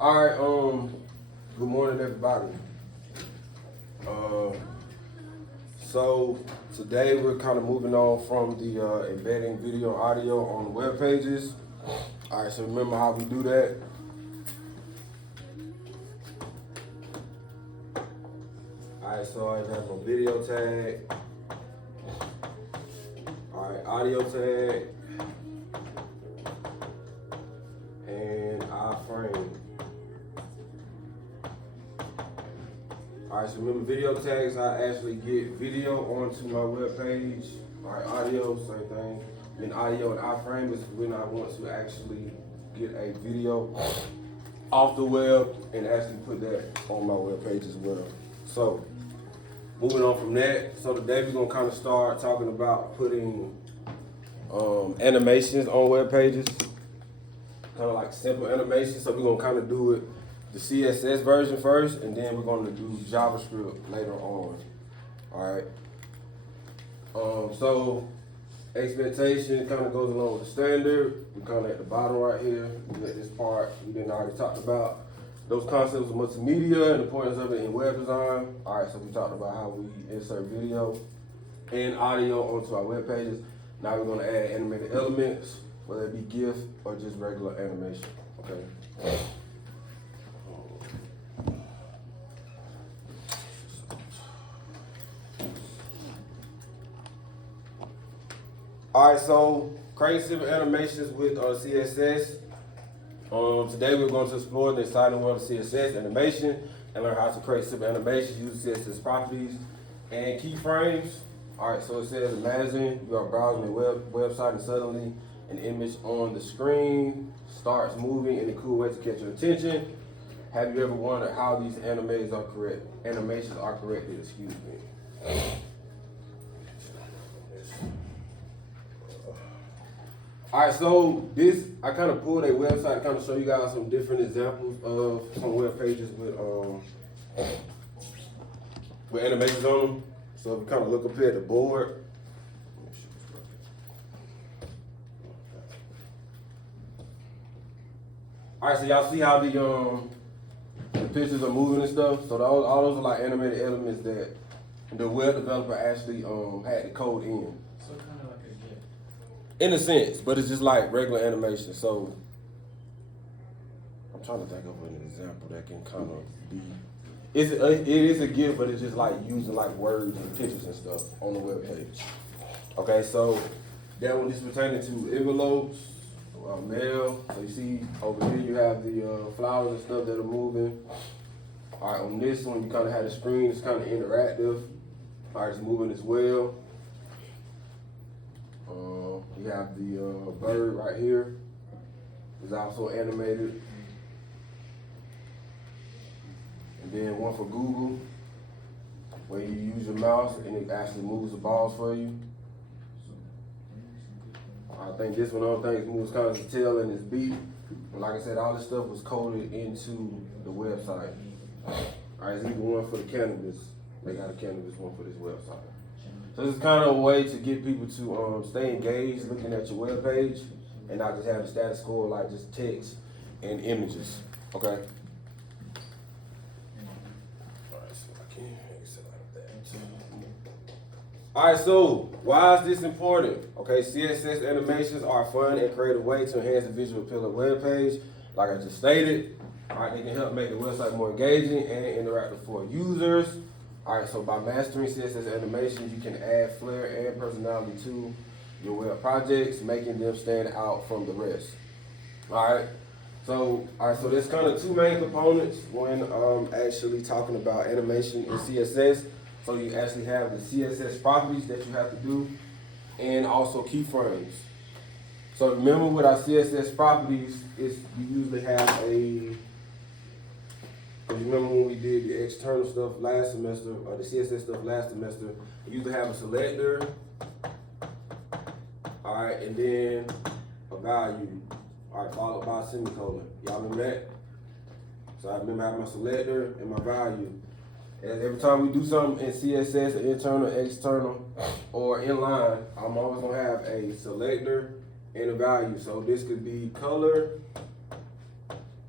All right, good morning, everybody. So today we're kind of moving on from the embedding video and audio on the web pages. All right, so remember how we do that. All right, so I have a video tag. All right, audio tag and iframe. All right, so remember video tags, I actually get video onto my web page. All right, audio, same thing. Then audio and iframe is when I want to actually get a video off the web and actually put that on my web page as well. So moving on from that, so today we're gonna kind of start talking about putting animations on web pages, kind of like simple animations. So we're gonna kind of do it the CSS version first, and then we're gonna do JavaScript later on. All right. So expectation kind of goes along with the standard. We're kind of at the bottom right here. We got this part we didn't already talked about. Those concepts of multimedia and the importance of it in web design. All right, so we talked about how we insert video and audio onto our web pages. Now we're gonna add animated elements, whether it be GIF or just regular animation, okay? All right, so creating simple animations with CSS. Today we're going to explore the exciting world of CSS animation and learn how to create simple animations using CSS properties and keyframes. All right, so it says, imagine you are browsing a website and suddenly an image on the screen starts moving in a cool way to catch your attention. Have you ever wondered how these animations are corrected? Excuse me. All right, so this, I kind of pulled a website to kind of show you guys some different examples of some web pages with animations on them. So if you kind of look up here at the board, all right, so y'all see how the pictures are moving and stuff. So all those are like animated elements that the web developer actually had the code in. So kind of like a GIF. In a sense, but it's just like regular animation. So I'm trying to think of an example that can kind of be. It is a GIF, but it's just like using like words and pictures and stuff on the web page. Okay, so that one is pertaining to envelopes, mail. So you see over here you have the flowers and stuff that are moving. All right, on this one you kind of have the screen. It's kind of interactive. All right, it's moving as well. You have the bird right here. It's also animated. And then one for Google, where you use your mouse and it actually moves the balls for you. I think this one, all things moves kind of the tail and its beak. But like I said, all this stuff was coded into the website. All right, there's even one for the cannabis. They got a cannabis one for this website. So this is kind of a way to get people to stay engaged looking at your web page and not just have the status quo like just text and images, okay? All right, so why is this important? Okay, CSS animations are a fun and creative way to enhance the visual appeal of a web page. Like I just stated, all right, they can help make the website more engaging and interactive for users. All right, so by mastering CSS animations, you can add flair and personality to your web projects, making them stand out from the rest. All right, so there's kind of two main components when actually talking about animation in CSS. So you actually have the CSS properties that you have to do, and also keyframes. So remember with our CSS properties, is you usually have a. Because you remember when we did the external stuff last semester, or the CSS stuff last semester, you usually have a selector, all right, and then a value, all right, followed by a semicolon. Y'all remember that? So I remember having my selector and my value. And every time we do something in CSS, internal, external, or inline, I'm always gonna have a selector and a value. So this could be color,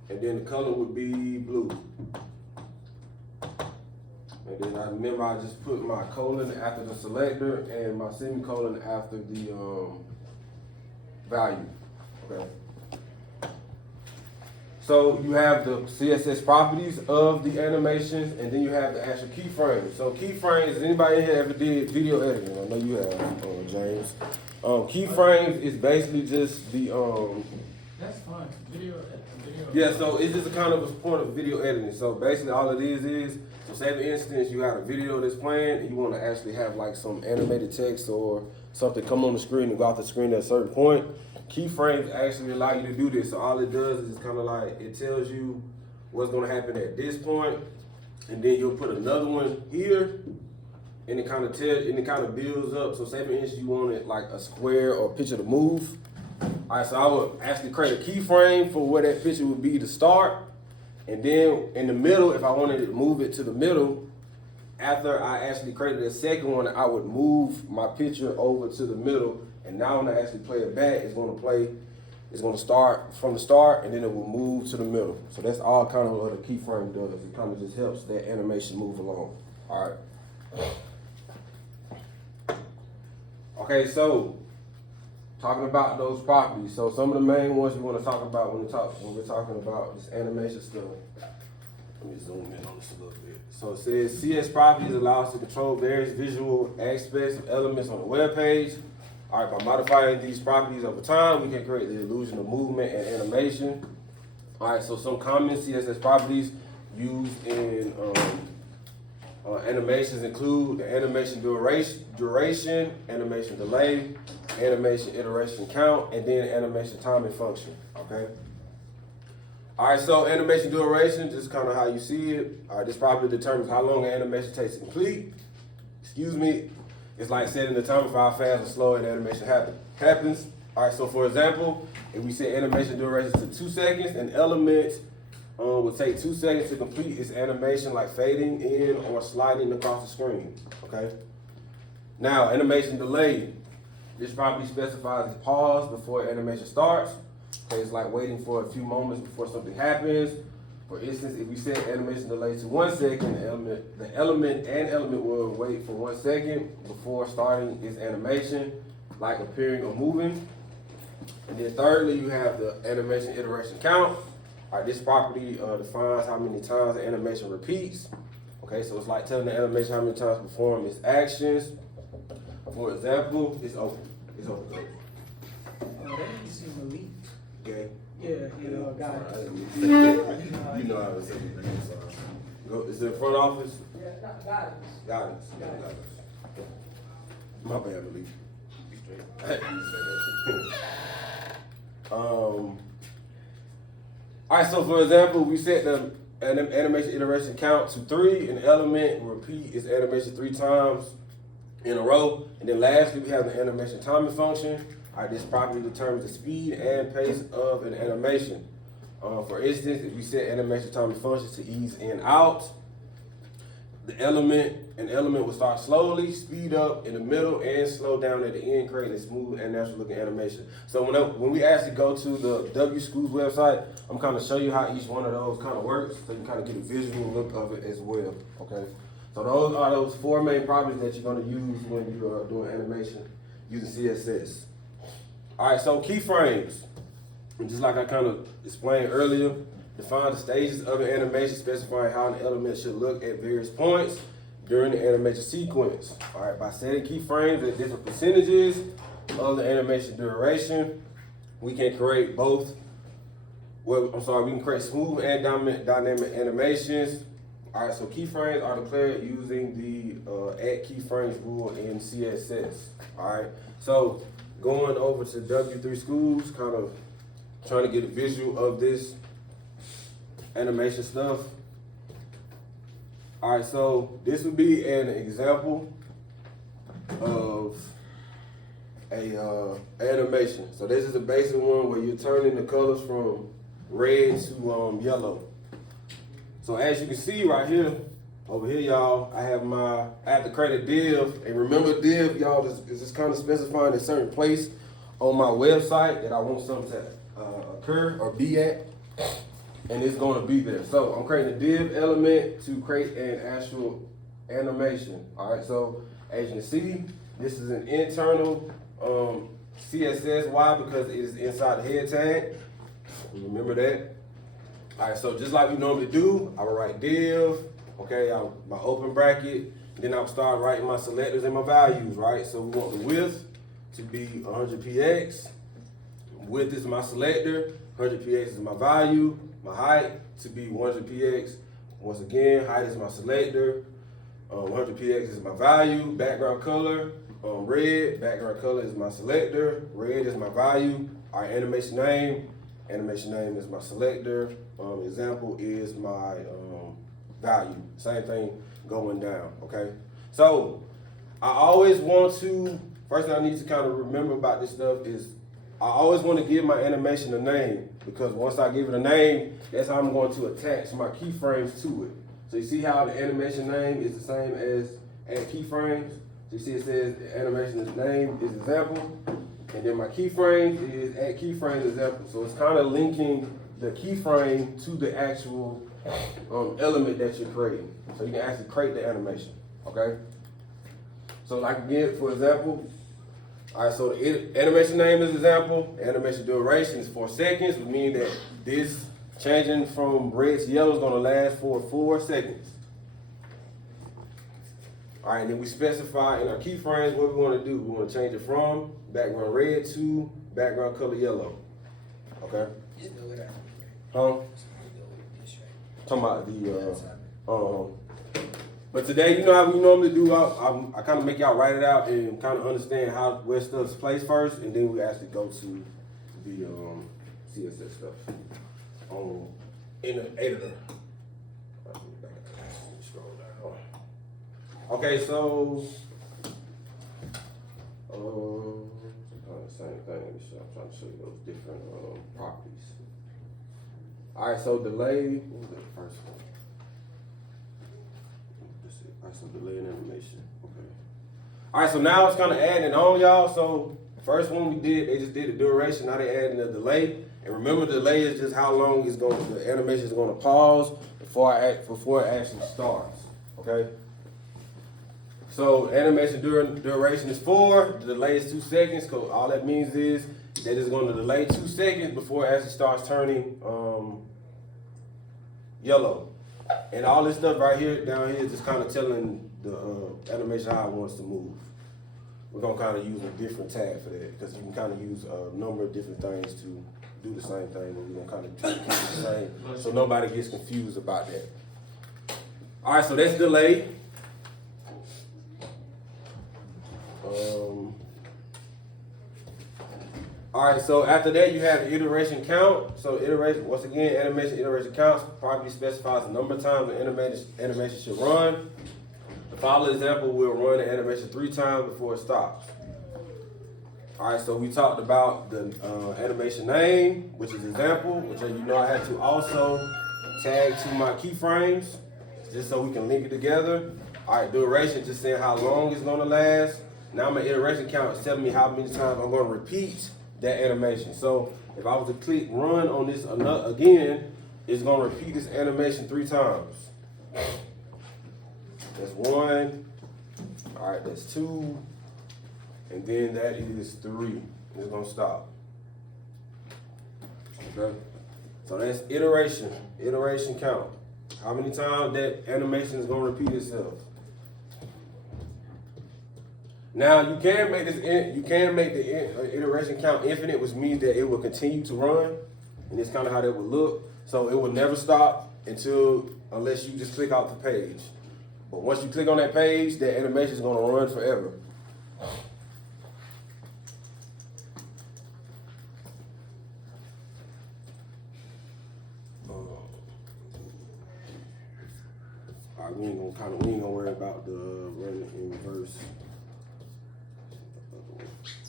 and then the color would be blue. And then I remember I just put my colon after the selector and my semicolon after the value. Okay. So you have the CSS properties of the animations, and then you have the actual keyframes. So keyframes, anybody in here ever did video editing? I know you have, James. Keyframes is basically just the That's fun. Video. Yeah, so it's just a kind of a point of video editing. So basically all it is, so say for instance you got a video that's playing and you want to actually have like some animated text or something come on the screen and go off the screen at a certain point. Keyframes actually allow you to do this. So all it does is kind of like, it tells you what's going to happen at this point, and then you'll put another one here, and it kind of builds up. So say for instance you wanted like a square or picture to move. All right, so I would actually create a keyframe for where that picture would be to start, and then in the middle, if I wanted to move it to the middle, after I actually created a second one, I would move my picture over to the middle, and now when I actually play it back, it's going to start from the start, and then it will move to the middle. So that's all kind of what a keyframe does. It kind of just helps that animation move along. All right. Okay, so talking about those properties. So some of the main ones we want to talk about when we're talking about this animation stuff. Let me zoom in on this a little bit. So it says CS properties allow us to control various visual aspects of elements on the web page. All right, by modifying these properties over time, we can create the illusion of movement and animation. All right, so some common CSS properties used in animations include the animation duration, animation delay, animation iteration count, and then animation timing function, okay? All right, so animation duration, just kind of how you see it. All right, this property determines how long an animation takes to complete. Excuse me. It's like setting the timer for how fast or slow an animation happens. All right, so for example, if we set animation duration to 2 seconds, an element will take 2 seconds to complete its animation, like fading in or sliding across the screen, okay? Now, animation delay. This property specifies a pause before animation starts. Okay, it's like waiting for a few moments before something happens. For instance, if we set animation delay to 1 second, the element will wait for 1 second before starting its animation, like appearing or moving. And then thirdly, you have the animation iteration count. All right, this property defines how many times the animation repeats. Okay, so it's like telling the animation how many times perform its actions. For example, it's open. It's open. That didn't seem elite. Okay. Yeah, got it. You know how to say it. Go. Is it front office? Yeah, got it. Got it. My bad, Malik. Be straight. All right. So for example, we set the animation iteration count to 3, and the element will repeat its animation 3 times in a row. And then lastly, we have the animation timing function. All right, this property determines the speed and pace of an animation. For instance, if we set animation timing functions to ease in out, an element will start slowly, speed up in the middle, and slow down at the end, creating a smooth and natural looking animation. So when we actually go to the W Schools website, I'm kind of show you how each one of those kind of works, so you can kind of get a visual look of it as well. Okay. So those are those 4 main properties that you're going to use when you are doing animation using CSS. All right, so keyframes, and just like I kind of explained earlier, define the stages of an animation, specifying how an element should look at various points during the animation sequence. All right, by setting keyframes at different percentages of the animation duration, we can create we can create smooth and dynamic animations. All right, so keyframes are declared using the add keyframes rule in CSS. All right, so going over to W3 Schools, kind of trying to get a visual of this animation stuff. All right, so this would be an example of a animation. So this is a basic one where you're turning the colors from red to yellow. So as you can see right here, over here, y'all, I have to create a div. And remember, div, y'all, is just kind of specifying a certain place on my website that I want something to occur or be at. and it's gonna be there. So I'm creating a div element to create an actual animation. All right, so as you can see, this is an internal CSS. Why? Because it is inside the head tag. Remember that. All right, so just like we normally do, I will write div, okay, my open bracket, then I'll start writing my selectors and my values, right? So we want the width to be 100 px, width is my selector, 100 px is my value, my height to be 100 px, once again, height is my selector, 100 px is my value, background color, red, background color is my selector, red is my value, our animation name is my selector, example is my value. Same thing going down, okay? So I always want to, first thing I need to kind of remember about this stuff is I always want to give my animation a name, because once I give it a name, that's how I'm going to attach my keyframes to it. So you see how the animation name is the same as add keyframes? So you see it says the animation's name is example, and then my keyframes is add keyframes example. So it's kind of linking the keyframe to the actual element that you're creating. So you can actually create the animation, okay? So like again, for example, all right, so the animation name is example, animation duration is 4 seconds, which means that this changing from red to yellow is gonna last for 4 seconds. All right, and then we specify in our keyframes what we wanna do. We wanna change it from background red to background color yellow, okay? Just do it out. Huh? Just Talking about the, but today, you know how we normally do, I kind of make y'all write it out and kind of understand where stuff's placed first, and then we actually go to the CSS stuff in the editor. Scroll down. Okay, so same thing. I'm trying to show you those different properties. All right, so delay. What was the first one? All right, so delay and animation. Okay. All right, so now it's kind of adding on, y'all. So first one we did, they just did the duration. Now they adding the delay. And remember, the delay is just how long the animation is going to pause before it actually starts. Okay. So animation duration is 4. The delay is 2 seconds. Cause all that means is that it's going to delay 2 seconds before it actually starts turning yellow. And all this stuff right here, down here, is just kind of telling the animation how it wants to move. We're gonna kind of use a different tag for that, because you can kind of use a number of different things to do the same thing, and we're gonna kind of keep it the same, so nobody gets confused about that. All right, so that's delay. All right, so after that you have the iteration count. So iteration, once again, animation iteration counts properly specifies the number of times the animation should run. The following example will run the animation 3 times before it stops. All right, so we talked about the animation name, which is example, which you know I had to also tag to my keyframes, just so we can link it together. All right, duration, just saying how long it's gonna last. Now my iteration count is telling me how many times I'm gonna repeat that animation. So if I was to click run on this again, it's gonna repeat this animation 3 times. That's 1. All right, that's 2. And then that is 3. It's gonna stop. Okay? So that's iteration count. How many times that animation is gonna repeat itself. Now you can make the iteration count infinite, which means that it will continue to run, and it's kind of how that would look. So it will never stop unless you just click off the page. But once you click on that page, that animation is going to run forever. All right, we ain't gonna worry about the running in reverse.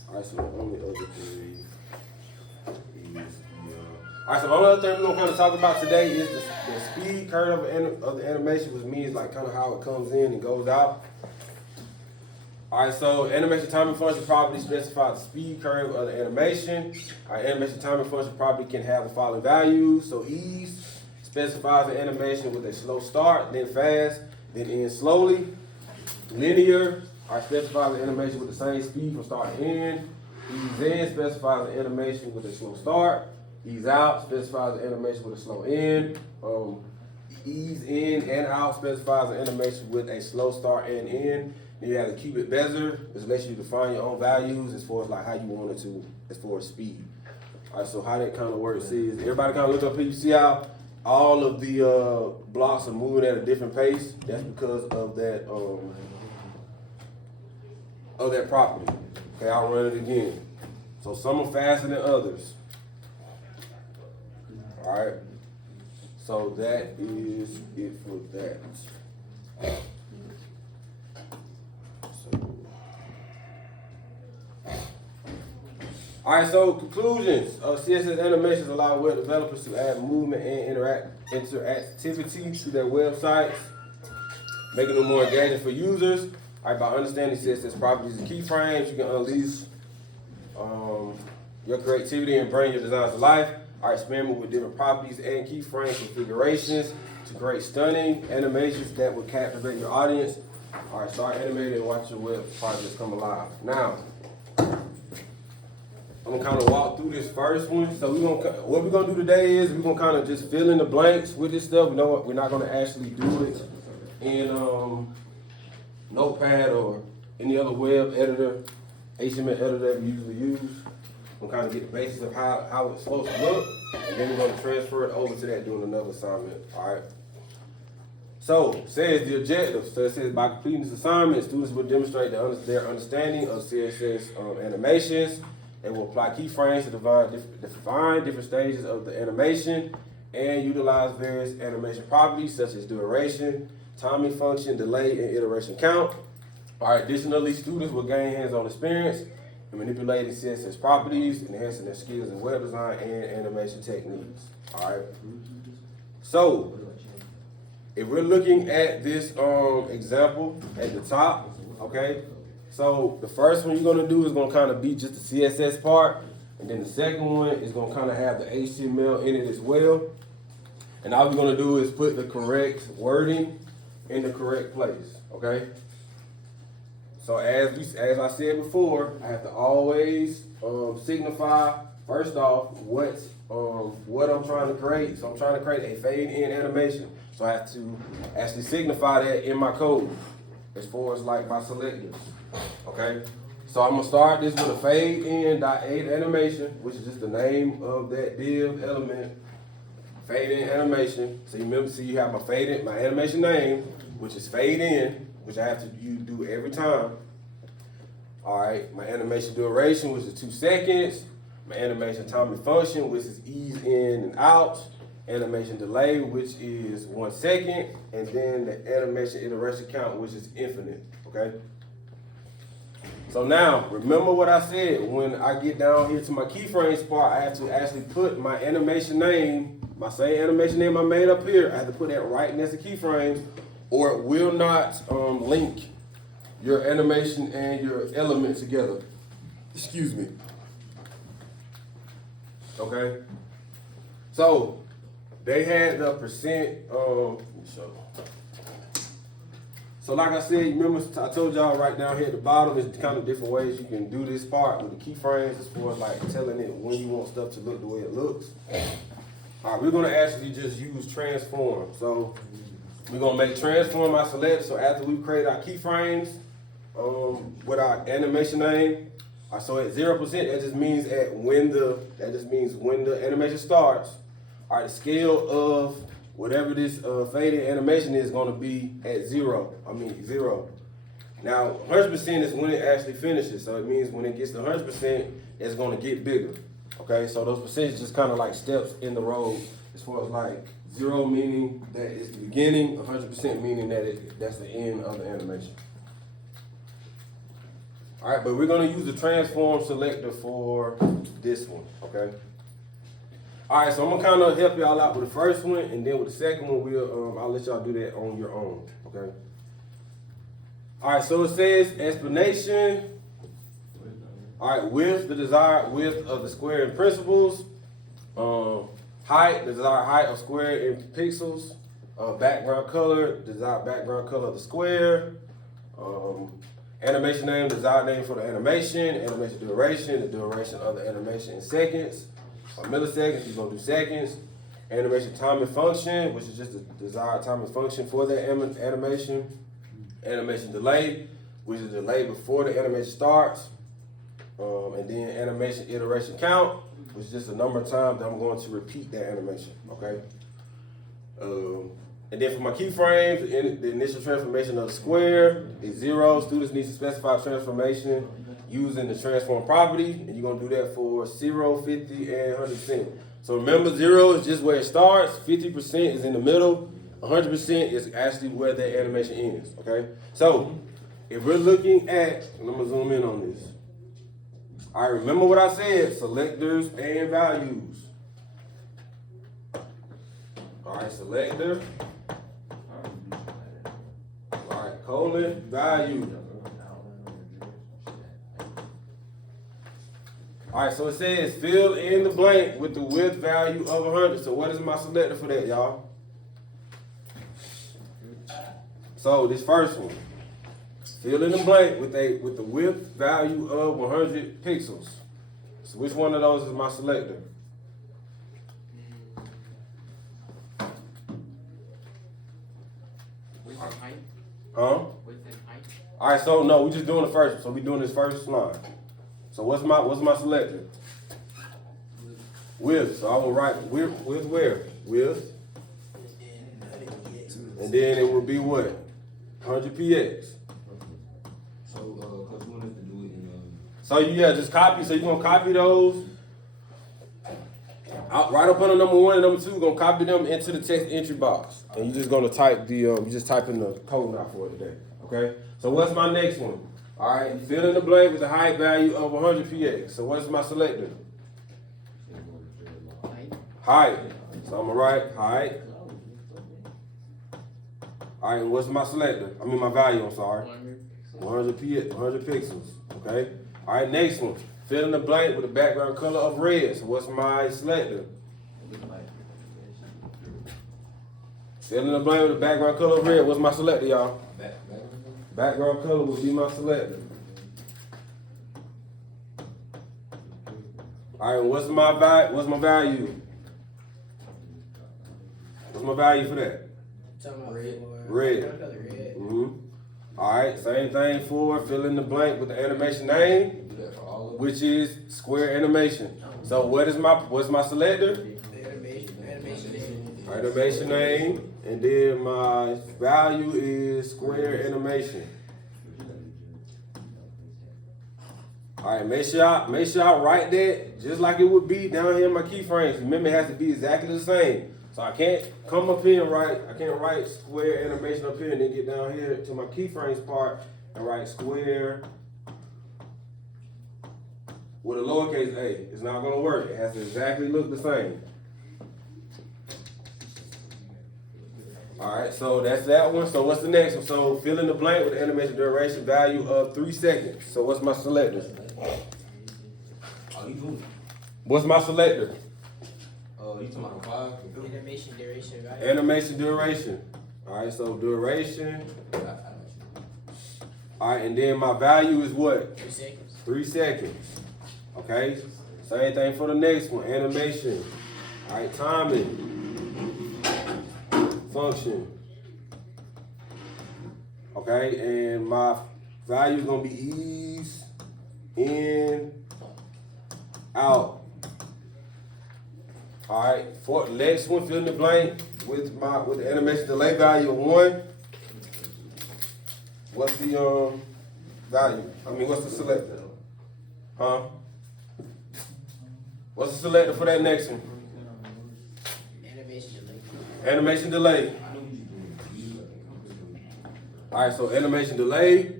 All right, so the only other thing is all right, so the only other thing we're gonna kind of talk about today is the speed curve of the animation, which means like kind of how it comes in and goes out. All right, so animation timing function property specifies the speed curve of the animation. Our animation timing function property can have the following values. So ease, specifies an animation with a slow start, then fast, then end slowly. Linear, specifies an animation with the same speed from start to end. Ease in specifies an animation with a slow start. Ease out specifies an animation with a slow end. Ease in and out specifies an animation with a slow start and end. Then you have the Cubit Bezier, which lets you define your own values as far as like how you want it to, as far as speed. All right, so how that kind of works is, everybody kind of look up here, you see how all of the blocks are moving at a different pace? That's because of that property. Okay, I'll run it again. So some are faster than others. All right. So that is it for that. All right, so conclusions. CSS animations allow web developers to add movement and interactivity to their websites, making them more engaging for users. All right, by understanding CSS properties and keyframes, you can unleash your creativity and bring your designs to life. All right, experiment with different properties and keyframe configurations to create stunning animations that will captivate your audience. All right, start animating and watch your web projects come alive. Now, I'm gonna kind of walk through this first one. So what we're gonna do today is we're gonna kind of just fill in the blanks with this stuff. You know what? We're not gonna actually do it in Notepad or any other web editor, HTML editor that we usually use. We'll kind of get the basics of how it's supposed to look, and then we're going to transfer it over to that doing another assignment. All right. So it says the objective. So it says by completing this assignment, students will demonstrate their understanding of CSS animations. They will apply keyframes to define different stages of the animation and utilize various animation properties such as duration, timing function, delay, and iteration count. All right. Additionally, students will gain hands-on experience in manipulating CSS properties, enhancing their skills in web design and animation techniques. All right. So, if we're looking at this example at the top, okay. So the first one you're gonna do is gonna kind of be just the CSS part, and then the second one is gonna kind of have the HTML in it as well. And all we're gonna do is put the correct wording in the correct place. Okay. So as I said before, I have to always signify first off what I'm trying to create. So I'm trying to create a fade-in animation. So I have to actually signify that in my code as far as like my selectors. Okay. So I'm gonna start this with a fade-in.add animation, which is just the name of that div element. Fade-in animation. So you have my animation name, which is fade-in, which I have to do every time. All right, my animation duration, which is 2 seconds. My animation timing function, which is ease in and out. Animation delay, which is 1 second. And then the animation iteration count, which is infinite, okay? So now, remember what I said. When I get down here to my keyframes part, I have to actually put my animation name, my same animation name I made up here, I have to put that right next to keyframes, or it will not link your animation and your element together. Excuse me. Okay. So they had the percent. Let me show. So like I said, remember I told y'all right down here at the bottom, there's kind of different ways you can do this part with the keyframes as far as like telling it when you want stuff to look the way it looks. All right, we're gonna actually just use transform. So we're gonna make transform our select. So after we create our keyframes with our animation name, so at 0%, that just means when the animation starts. All right, the scale of whatever this faded animation is gonna be at 0. Now 100% is when it actually finishes. So it means when it gets to 100%, it's gonna get bigger. Okay, so those percentages just kind of like steps in the road as far as like 0 meaning that it's the beginning, 100% meaning that that's the end of the animation. All right, but we're gonna use the transform selector for this one, okay? All right, so I'm gonna kind of help y'all out with the first one, and then with the second one, I'll let y'all do that on your own, okay? All right, so it says explanation. All right, width, the desired width of the square in principles. Height, desired height of square in pixels. Background color, desired background color of the square. Animation name, desired name for the animation. Animation duration, the duration of the animation in seconds. Or milliseconds, you're gonna do seconds. Animation timing function, which is just the desired timing function for that animation. Animation delay, which is the delay before the animation starts. And then animation iteration count, which is just the number of times that I'm going to repeat that animation, okay? And then for my keyframes, the initial transformation of the square is 0. Students need to specify transformation using the transform property, and you're gonna do that for 0, 50, and 100%. So remember, 0 is just where it starts, 50% is in the middle, 100% is actually where that animation ends, okay? So if we're looking at, and I'm gonna zoom in on this. All right, remember what I said, selectors and values. All right, selector. All right, colon, value. All right, so it says fill in the blank with the width value of 100. So what is my selector for that, y'all? So this first one, fill in the blank with the width value of 100 pixels. So which one of those is my selector? Width and height. Huh? Width and height. All right, so no, we just doing the first. So we doing this first line. So what's my selector? Width. So I will write width where? Width. And then it will be what? 100 px. So, cause you want us to do it in, So yeah, just copy. So you're gonna copy those. Right up under number 1 and number 2, we're gonna copy them into the text entry box. And you're just gonna type you just type in the code out for it today. Okay? So what's my next one? All right, fill in the blank with the height value of 100 px. So what's my selector? Height. Height. So I'm gonna write height. All right, and what's my selector? I mean my value, I'm sorry. 100 pixels, okay? All right, next one. Fill in the blank with the background color of red. So what's my selector? Fill in the blank with the background color of red. What's my selector, y'all? Background color will be my selector. All right, what's my value? What's my value? What's my value for that? Talking about red. Red. Red. All right, same thing for fill in the blank with the animation name, do that for all of them. which is square animation. So what's my selector? Animation name, and then my value is square animation. All right, make sure I write that just like it would be down here in my keyframes. Remember, it has to be exactly the same. So I can't come up here and write square animation up here and then get down here to my keyframes part and write square with a lowercase a. It's not gonna work. It has to exactly look the same. All right, so that's that one. So what's the next one? So fill in the blank with the animation duration value of 3 seconds. So what's my selector? Oh, you doing? What's my selector? You talking about 5? Animation duration, right? Animation duration. All right, so duration. All right, and then my value is what? 3 seconds. 3 seconds. Okay, same thing for the next one. Animation. All right, timing. Function. Okay, and my value is gonna be ease, in, out. All right, for the next one, fill in the blank with the animation delay value of 1. What's the value? I mean, what's the selector? Huh? What's the selector for that next one? Animation delay. Animation delay. All right, so animation delay.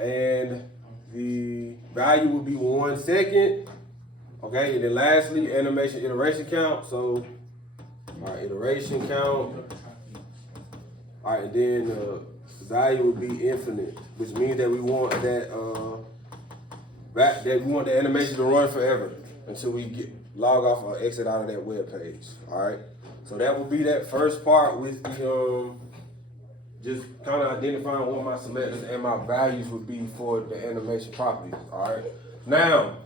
And the value will be 1 second. Okay, and then lastly, animation iteration count. So, all right, iteration count. All right, and then the value will be infinite, which means that we want that back that we want the animation to run forever until we get log off or exit out of that web page. All right. So that will be that first part with the just kind of identifying what my selectors and my values would be for the animation properties. All right. Now,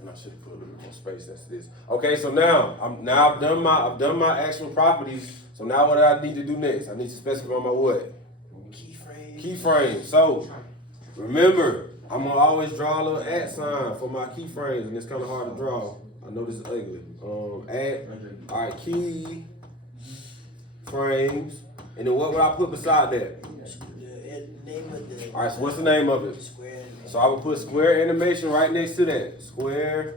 and I should put a little more space. That's this. Okay. So now I've done my actual properties. So now what do I need to do next? I need to specify my what? Keyframe. So remember, I'm gonna always draw a little @ sign for my keyframes, and it's kind of hard to draw. I know this is ugly. All right, key frames, and then what would I put beside that? The name of the. All right, so what's the name of it? Square animation. So I would put square animation right next to that. Square.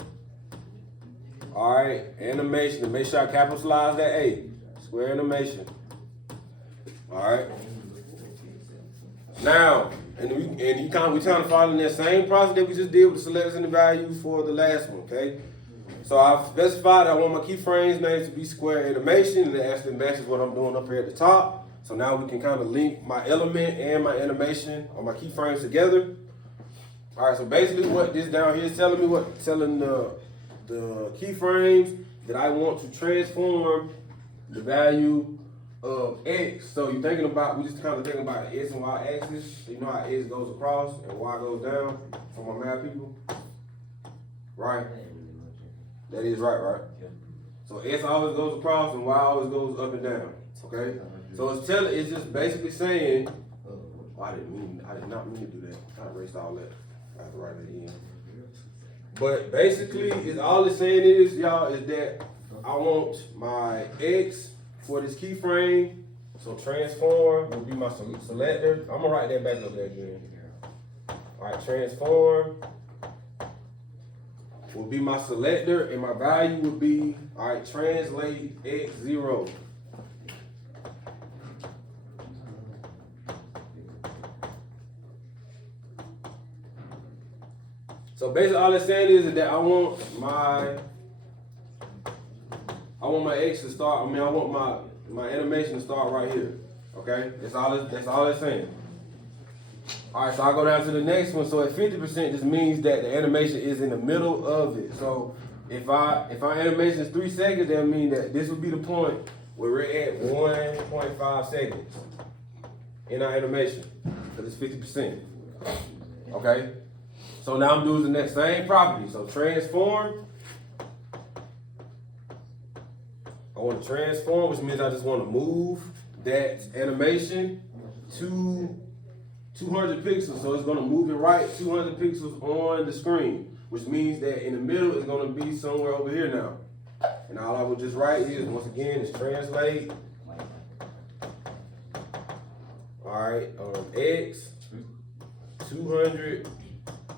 All right, animation, and make sure I capitalize that A. Square animation. All right. Now, we trying to follow that same process that we just did with the selectors and the values for the last one, okay? So I've specified I want my keyframes names to be square animation, and it actually matches what I'm doing up here at the top. So now we can kind of link my element and my animation or my keyframes together. All right, so basically what this down here is telling me, telling the keyframes that I want to transform the value of X. So you're thinking about, we just kind of thinking about the X and Y axis. You know how X goes across and Y goes down for my math people? Right? That is right? So X always goes across and Y always goes up and down. Okay? So it's just basically saying, I did not mean to do that. I erased all that. I have to write it in. But basically, all it's saying is, y'all, is that I want my X for this keyframe. So transform will be my selector. I'm gonna write that back up there again. All right, transform will be my selector, and my value would be, all right, translate X0. So basically all it's saying is that I want my X to start, I want my animation to start right here. Okay? That's all it's saying. Alright, so I'll go down to the next one. So at 50%, this means that the animation is in the middle of it. So if our animation is 3 seconds, that means that this would be the point where we're at 1.5 seconds in our animation. Because it's 50%. Okay? So now I'm using that same property. So transform. I want to transform, which means I just want to move that animation to 200 pixels. So it's going to move it right 200 pixels on the screen, which means that in the middle it's going to be somewhere over here now. And all I would just write is, once again, is translate. All right, X 200.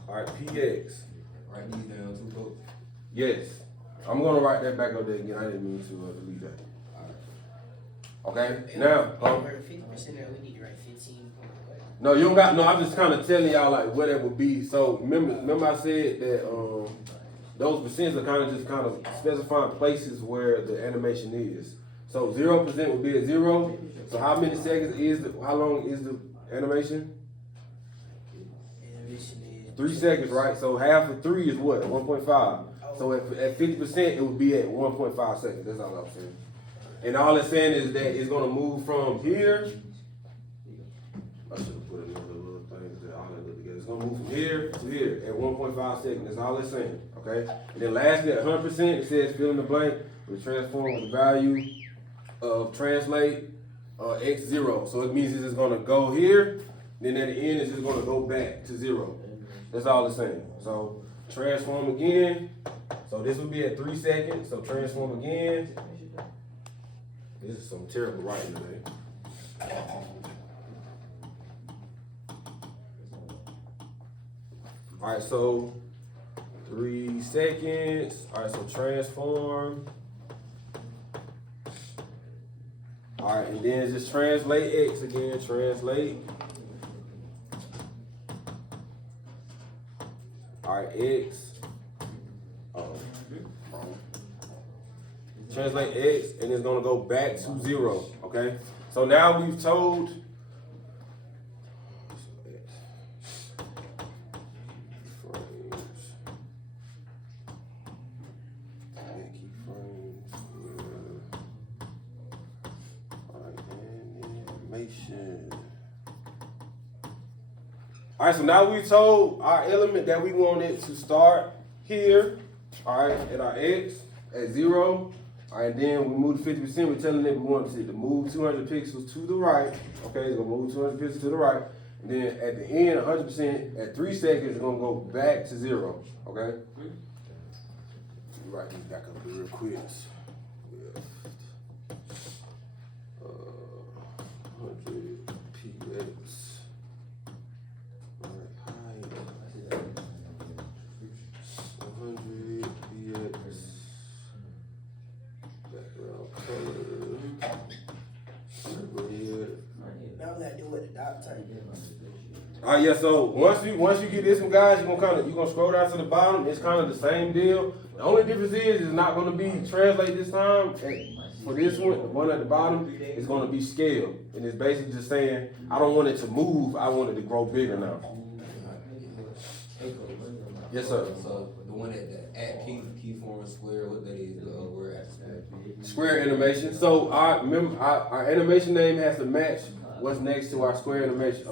All right, PX. Write these down too, folks. Yes. I'm going to write that back up there again. I didn't mean to delete that. Okay, now. We're at 50% there, we need to write 15. No, you don't got, no, I'm just kind of telling y'all like what it would be. So remember I said that those percents are kind of specifying places where the animation is. So 0% would be at 0. So how many seconds how long is the animation? Animation is 3 seconds, right? So half of 3 is what? 1.5. So at 50%, it would be at 1.5 seconds. That's all I'm saying. And all it's saying is that it's going to move from here. I should have put another little thing that all that look together. It's going to move from here to here at 1.5 seconds. That's all it's saying. Okay? And then lastly, at 100%, it says fill in the blank. We transform with the value of translate X0. So it means it's just going to go here. Then at the end, it's just going to go back to 0. That's all it's saying. So transform again. So this would be at 3 seconds. So transform again. This is some terrible writing today. All right, so 3 seconds. All right, so transform. All right, and then just translate X again. Translate. All right, X. Translate X, and it's gonna go back to 0. Okay. So now we've told. animation. All right, so now we told our element that we want it to start here, all right, at our X at 0. All right, then we move to 50%. We're telling it we want it to move 200 pixels to the right. Okay, it's gonna move 200 pixels to the right. And then at the end, 100%, at 3 seconds, it's gonna go back to 0. Okay? Write these back up real quick. 100 px. All right, height. 100 px. Background color. Red. Now we gotta do what the dot type. All right, yeah. So once you get this one, guys, you're gonna scroll down to the bottom. It's kind of the same deal. The only difference is it's not gonna be translate this time. For this one, the one at the bottom is gonna be scale, and it's basically just saying I don't want it to move. I want it to grow bigger now. Yes, sir. So the one at the key form square, what that is, the word after Square animation. So our animation name has to match what's next to our square animation.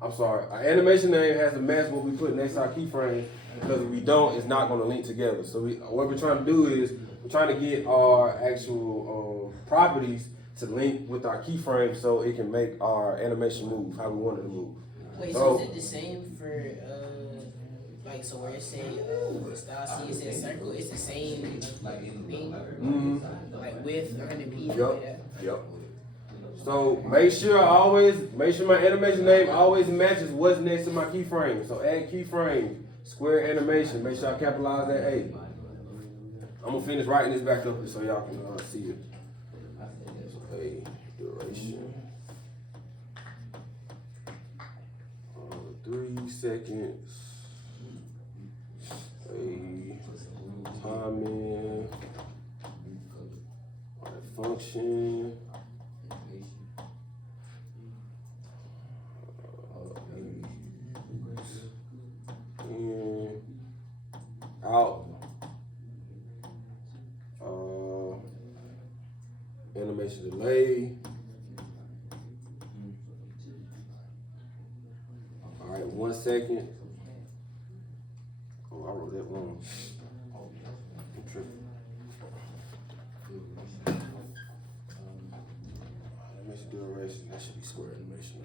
Our animation name has to match what we put next to our keyframe, because if we don't, it's not going to link together. So what we're trying to do is we're trying to get our actual properties to link with our keyframe so it can make our animation move how we want it to move. Wait, so is it the same for like, so where it say style C, it says circle, it's the same thing? Like with 100p? Yep. So make sure my animation name always matches what's next to my keyframe. So add keyframe, square animation. Make sure I capitalize that A. I'm gonna finish writing this back up so y'all can see it. So A, duration. 3 seconds. A, timing. Function. In, out, animation delay. All right, 1 second. Oh, I wrote that wrong. I'm tripping. Animation duration, that should be square animation.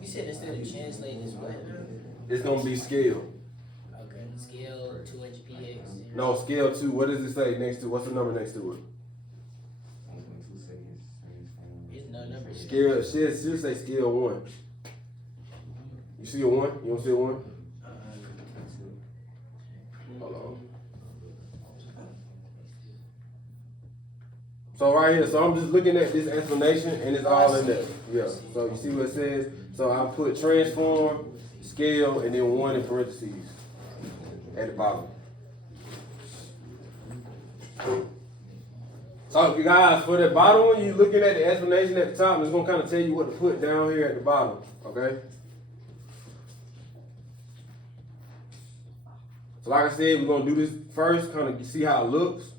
You said instead of translating is what? It's gonna be scale. Okay, scale 200px. No, scale 2. What does it say next to? What's the number next to it? There's no number. Scale. Should say scale 1. You see a 1? You don't see a 1? Hold on. So right here, so I'm just looking at this explanation and it's all in there. Yeah. So you see what it says? So I put transform, scale, and then 1 in parentheses at the bottom. So you guys, for the bottom one, you're looking at the explanation at the top, and it's gonna kind of tell you what to put down here at the bottom. Okay. So like I said, we're gonna do this first, kind of see how it looks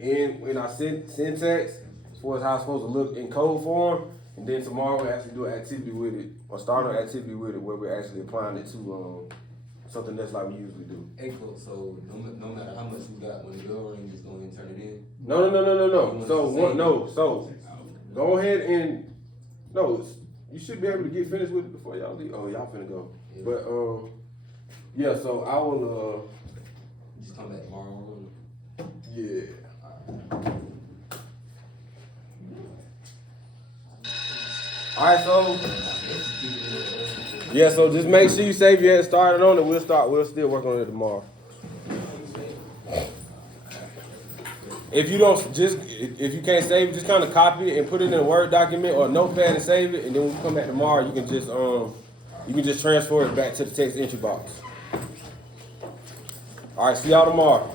in our syntax, as far as how it's supposed to look in code form, and then tomorrow we'll actually do an activity with it, or start an activity with it where we're actually applying it to something that's like we usually do. Echo, so no matter how much we got, when the bell ring, just go ahead and turn it in. No. So go ahead and you should be able to get finished with it before y'all leave. Oh, y'all finna go. Yeah. But yeah. So I will Just come back tomorrow. yeah. All right, so yeah, so just make sure you save your head started on it. We'll still work on it tomorrow. If you can't save it, just kind of copy it and put it in a Word document or a notepad and save it, and then when you come back tomorrow, you can just transfer it back to the text entry box. All right, see y'all tomorrow.